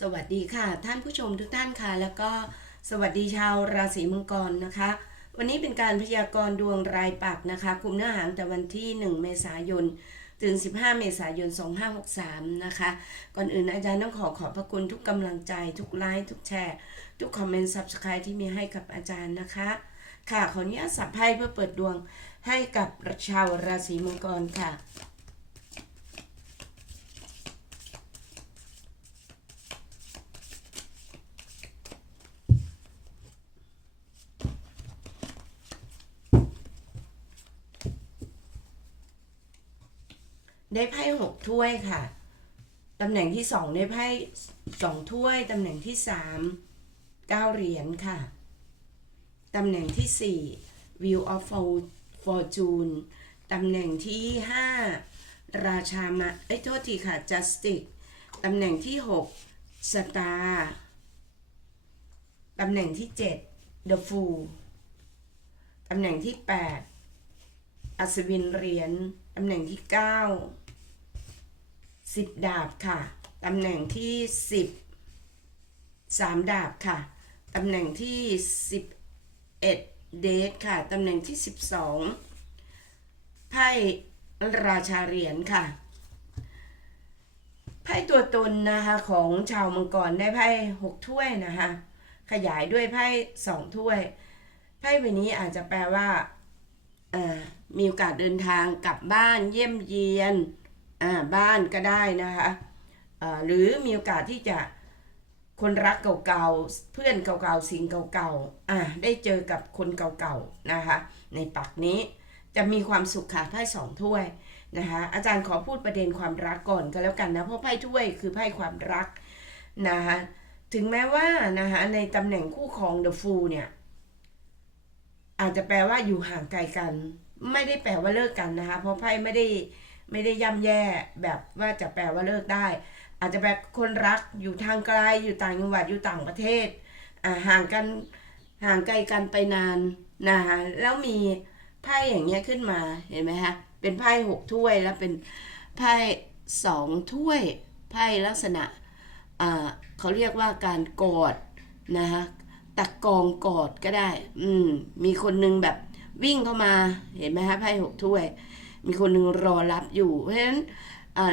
สวัสดีค่ะ ท่านผู้ชมทุกท่านค่ะ แล้วก็สวัสดีชาวราศีมังกรนะคะ วันนี้เป็นการพยากรณ์ดวงรายปักนะคะ คุมเนื้อหาตั้งแต่วันที่ 1 เมษายน ถึง 15 เมษายน 2563 นะคะ ก่อนอื่นอาจารย์ต้องขอขอบพระคุณทุกกำลังใจ ทุกไลค์ทุกแชร์ ทุกคอมเมนต์ subscribe ที่มีให้กับอาจารย์นะคะ ค่ะขออนุญาตสับไพ่เพื่อเปิดดวงให้กับชาวราศีมังกรค่ะ ได้ไพ่หกถ้วยค่ะ ตำแหน่งที่สองได้ไพ่สองถ้วย ตำแหน่งที่สามเก้าเหรียญค่ะ ตำแหน่งที่สี่ View of Fortune ตำแหน่งที่ห้าราชามาเอ้ยโทษทีค่ะ Justice ตำแหน่งที่หก Star ตำแหน่งที่เจ็ด The Fool ตำแหน่งที่แปดอัศวินเหรียญตำแหน่งที่เก้า สิบดาบค่ะ ตำแหน่งที่สิบสามดาบค่ะ ตำแหน่งที่สิบเอ็ดเดทค่ะ ตำแหน่งที่สิบสองไพ่ราชาเหรียญค่ะไพ่ตัวตนนะคะของชาวมังกรได้ไพ่หกถ้วยนะคะขยายด้วยไพ่สองถ้วยไพ่ใบนี้อาจจะแปลว่ามีโอกาสเดินทางกลับบ้านเยี่ยมเยียน บ้านก็ได้นะคะอ่าหรือมีโอกาสที่จะคนรักเก่าๆ เพื่อนเก่าๆ สิ่งเก่าๆอ่าได้เจอกับคนเก่าๆ นะคะ ในปักนี้จะมีความสุขค่ะไพ่สองถ้วยนะคะอาจารย์ขอพูดประเด็นความรักก่อนก็แล้วกันนะเพราะไพ่ถ้วยคือไพ่ความรักนะคะถึงแม้ว่านะคะในตำแหน่งคู่ครอง The Fool เนี่ยอาจจะแปลว่าอยู่ห่างไกลกัน ไม่ได้แปลว่าเลิกกันนะคะเพราะไพ่ไม่ได้ ไม่ได้ย่ำแย่แบบว่าจะแปลว่าเลิกได้ อาจจะแบบคนรักอยู่ทางไกลอยู่ต่างจังหวัดอยู่ต่างประเทศอ่าห่างกันห่างไกลกันไปนานนะคะแล้วมีไพ่อย่างเงี้ยขึ้นมาเห็นไหมคะเป็นไพ่หกถ้วยแล้วเป็นไพ่สองถ้วยไพ่ลักษณะอ่าเขาเรียกว่าการกอดนะคะตะกองกอดก็ได้ อืมมีคนนึงแบบวิ่งเข้ามาเห็นไหมคะไพ่หกถ้วย มีคนหนึ่งรอรับอยู่ เพราะฉะนั้น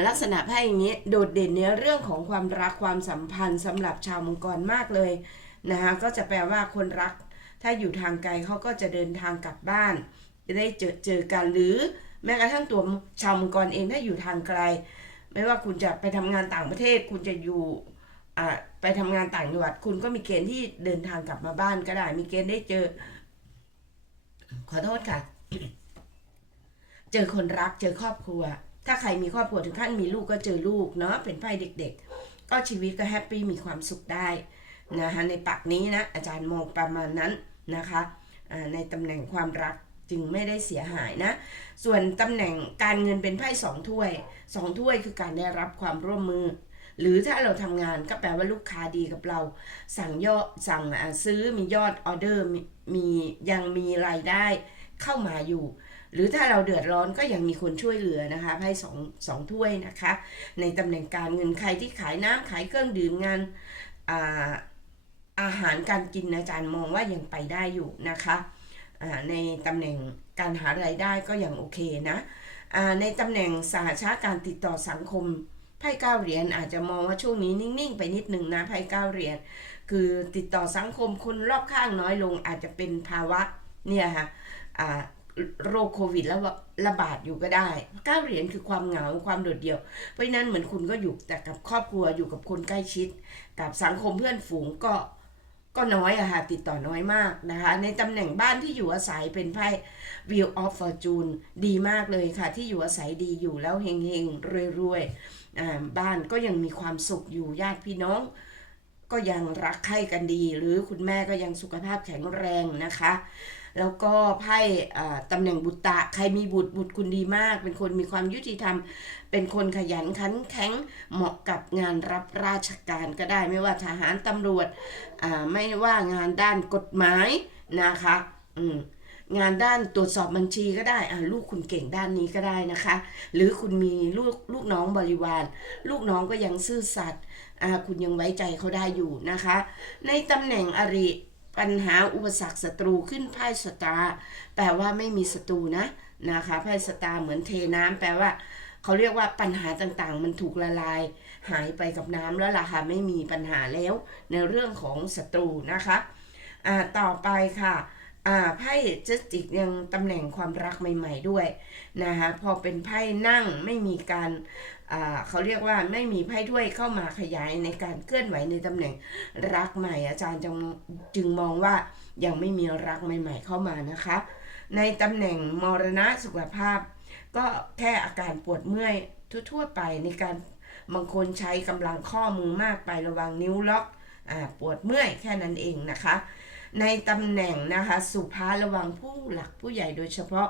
ลักษณะไพ่อย่างนี้โดดเด่นในเรื่องของความรักความสัมพันธ์สำหรับชาวมังกรมากเลยนะคะก็จะแปลว่าคนรัก ถ้าอยู่ทางไกลเขาก็จะเดินทางกลับบ้านจะได้เจอเจอกันหรือแม้กระทั่งตัวชาวมังกรเองถ้าอยู่ทางไกล ไม่ว่าคุณจะไปทำงานต่างประเทศ คุณจะอยู่ไปทำงานต่างจังหวัด คุณก็มีเกณฑ์ที่เดินทางกลับมาบ้านก็ได้ มีเกณฑ์ได้เจอ ขอโทษค่ะ เจอคนรักเจอครอบครัว ถ้าใครมีครอบครัวถึงขั้นมีลูกก็เจอลูกเนาะเป็นไพ่เด็ก ๆ ก็ชีวิตก็แฮปปี้มีความสุขได้นะคะในปักนี้นะอาจารย์มองประมาณนั้นนะคะในตำแหน่งความรักจึงไม่ได้เสียหายนะ ส่วนตำแหน่งการเงินเป็นไพ่สองถ้วยสองถ้วยคือการได้รับความร่วมมือ หรือถ้าเราทำงานก็แปลว่าลูกค้าดีกับเรา สั่งยอดสั่งซื้อมียอดออเดอร์มียังมีรายได้เข้ามาอยู่ หรือถ้าเราเดือดร้อนก็ยังมีคนช่วยเหลือนะคะไพ่สองสองถ้วยนะคะ ในตำแหน่งการเงินใครที่ขายน้ำขายเครื่องดื่มงานอ่าอาหารการกินอาจารย์มองว่ายังไปได้อยู่นะคะในตำแหน่งการหารายได้ก็ยังโอเคนะในตำแหน่งสหชาติการติดต่อสังคมไพ่เก้าเหรียญอาจจะมองว่าช่วงนี้นิ่ง ๆ ไปนิดหนึ่งนะไพ่เก้าเหรียญคือติดต่อสังคมคนรอบข้างน้อยลงอาจจะเป็นภาวะเนี่ยค่ะ โรคโควิดแล้วระบาดอยู่ก็ได้เก้าเหรียญคือความเหงาความโดดเดี่ยว เพราะนั้นเหมือนคุณก็อยู่แต่กับครอบครัวอยู่กับคนใกล้ชิด กับสังคมเพื่อนฝูงก็ก็น้อยอะค่ะติดต่อน้อยมากนะคะ ในตำแหน่งบ้านที่อยู่อาศัยเป็นไพ่ View of Fortune ดีมากเลยค่ะ ที่อยู่อาศัยดีอยู่แล้วเฮงเฮงรวยรวยๆบ้านก็ยังมีความสุขอยู่ญาติพี่น้อง ก็ยังรักใคร่กันดี หรือคุณแม่ก็ยังสุขภาพแข็งแรงนะคะ แล้วก็ไพ่ตำแหน่งบุตรตะ ใครมีบุตรบุตรคุณดีมาก เป็นคนมีความยุติธรรม เป็นคนขยันขันแข็งเหมาะกับงานรับราชการก็ได้ไม่ว่าทหารตำรวจไม่ว่างานด้านกฎหมายนะคะอืมงานด้านตรวจสอบบัญชีก็ได้อ่าลูกคุณเก่งด้านนี้ก็ได้นะคะ หรือคุณมีลูกลูกน้องบริวาร ลูกน้องก็ยังซื่อสัตย์อ่าคุณยังไว้ใจเขาได้อยู่นะคะ ในตำแหน่งอริ ปัญหาอุปสรรคศัตรูขึ้นไพ่สตาร์แปลว่าไม่มีศัตรูนะนะคะไพ่สตาร์เหมือนเทน้ำแปลว่าเขาเรียกว่าปัญหาต่างๆ มันถูกละลาย หายไปกับน้ำแล้วล่ะค่ะไม่มีปัญหาแล้วในเรื่องของศัตรูนะคะอ่าต่อไปค่ะอ่าไพ่เจสติกยังตำแหน่งความรักใหม่ ๆด้วยนะคะพอเป็นไพ่นั่งไม่มีการ เขาเรียกว่าไม่มีไพ่ถ้วยเข้ามาขยายในการเคลื่อนไหวในตำแหน่งรักใหม่ อาจารย์จึงจึงมองว่ายังไม่มีรักใหม่ ๆ เข้ามานะคะ ในตำแหน่งมรณะสุขภาพ ก็แค่อาการปวดเมื่อยทั่วๆไปในการบางคนใช้กำลังข้อมือมากไประวังนิ้วล็อกอปวดเมื่อยแค่นั้นเองนะคะ ในตำแหน่งนะคะสุภาระวังผู้หลักผู้ใหญ่โดยเฉพาะ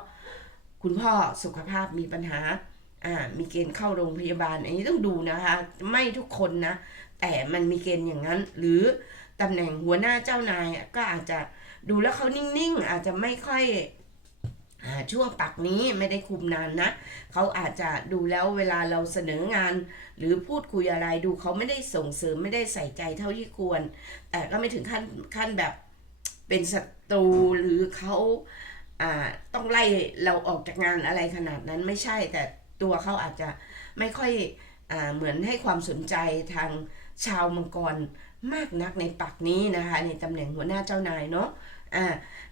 คุณพ่อสุขภาพมีปัญหา อ่ามีเกณฑ์เข้าโรงพยาบาล อันนี้ต้องดูนะคะ ไม่ทุกคนนะ แต่มันมีเกณฑ์อย่างนั้น หรือตำแหน่งหัวหน้าเจ้านายก็อาจจะดูแล้วเขานิ่งๆ อาจจะไม่ค่อยอช่วงปักนี้ไม่ได้คุมนานนะ เขาอาจจะดูแล้วเวลาเราเสนองาน หรือพูดคุยอะไรดูเขาไม่ได้ส่งเสริมไม่ได้ใส่ใจเท่าที่ควร แต่ก็ไม่ถึงขั้นขั้นแบบเป็นศัตรูหรือเขาอ่าต้องไล่เราออกจากงานอะไรขนาดนั้นไม่ใช่แต่ ตัวเขาอาจจะไม่ค่อยอเหมือนให้ความสนใจทางชาวมังกรมากนักในปักนี้นะคะ ในตำแหน่งหัวหน้าเจ้านายเนาะอ่า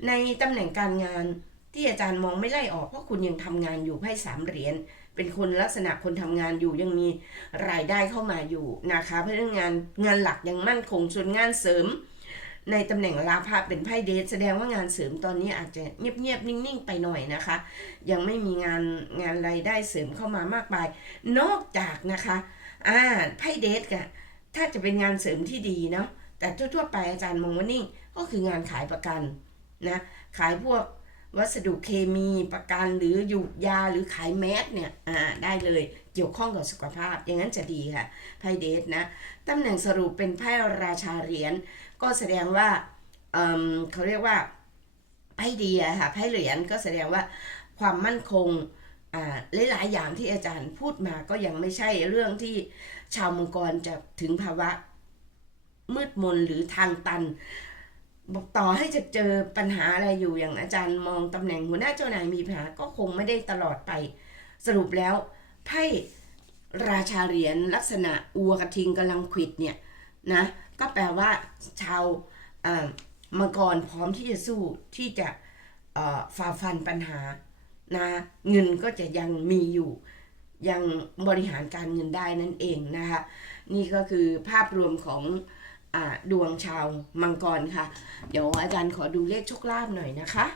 ในตำแหน่งการงานที่อาจารย์มองไม่ไล่ออกเพราะคุณยังทำงานอยู่ไพ่สามเหรียญเป็นคนลักษณะคนทำงานอยู่ยังมีรายได้เข้ามาอยู่นะคะเพราะเรื่องงานงานหลักยังมั่นคงส่วนงานเสริม ในตำแหน่งลาภะเป็นไพ่เดทแสดงว่างานเสริมตอนนี้อาจจะเงียบๆนิ่งๆไปหน่อยนะคะ ยังไม่มีงานงานรายได้เสริมเข้ามามากมาย นอกจากนะคะอ่าไพ่เดทกะถ้าจะเป็นงานเสริมที่ดีเนาะแต่ทั่วๆไปอาจารย์มองว่านิ่งก็คืองานขายประกันนะขายพวกวัสดุเคมีประกันหรือหยุกยาหรือขายแมสเนี่ยอ่าได้เลย เกี่ยวข้องกับสุขภาพ อย่างนั้นจะดีค่ะไพ่เดทนะตำแหน่งสรุปเป็นไพ่ราชาเหรียญก็แสดงว่าเเขาเรียกว่าไพ่ดีอะค่ะไพ่เหรียญก็แสดงว่าความมั่นคงหลายๆอย่างที่อาจารย์พูดมาก็ยังไม่ใช่เรื่องที่ชาวมังกรจะถึงภาวะมืดมนหรือทางตันบอกต่อให้จะเจอปัญหาอะไรอยู่อย่างอาจารย์มองตำแหน่งหัวหน้าเจ้านายมีปัญหาก็คงไม่ได้ตลอดไป สรุปแล้ว ไพ่ราชาเหรียญลักษณะอัวกระทิงกำลังขิดเนี่ยนะก็แปลว่าชาวมังกรพร้อมที่จะสู้ที่จะฝ่าฟันปัญหานะเงินก็จะยังมีอยู่ยังบริหารการเงินได้นั่นเองนะคะนี่ก็คือภาพรวมของอดวงชาวมังกรค่ะ เดี๋ยวอาจารย์ขอดูเลขโชคลาภหน่อยนะคะ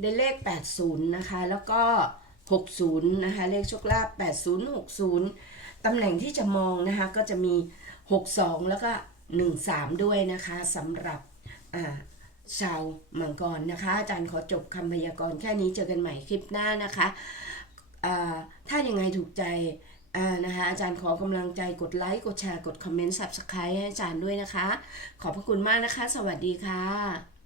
ได้เลข 80 นะคะ แล้วก็ 60 นะคะ เลขโชคลาภ80 60 ตำแหน่งที่จะมองนะคะ ก็จะมี 62 แล้วก็ 13 ด้วยนะคะสำหรับชาวมังกรนะคะ อาจารย์ขอจบคำพยากรณ์แค่นี้เจอกันใหม่คลิปหน้านะคะถ้ายังไงถูกใจนะคะอาจารย์ขอกำลังใจกดไลค์ กดแชร์ กดคอมเมนต์ subscribe ให้อาจารย์ด้วยนะคะ ขอบพระคุณมากนะคะ สวัสดีค่ะ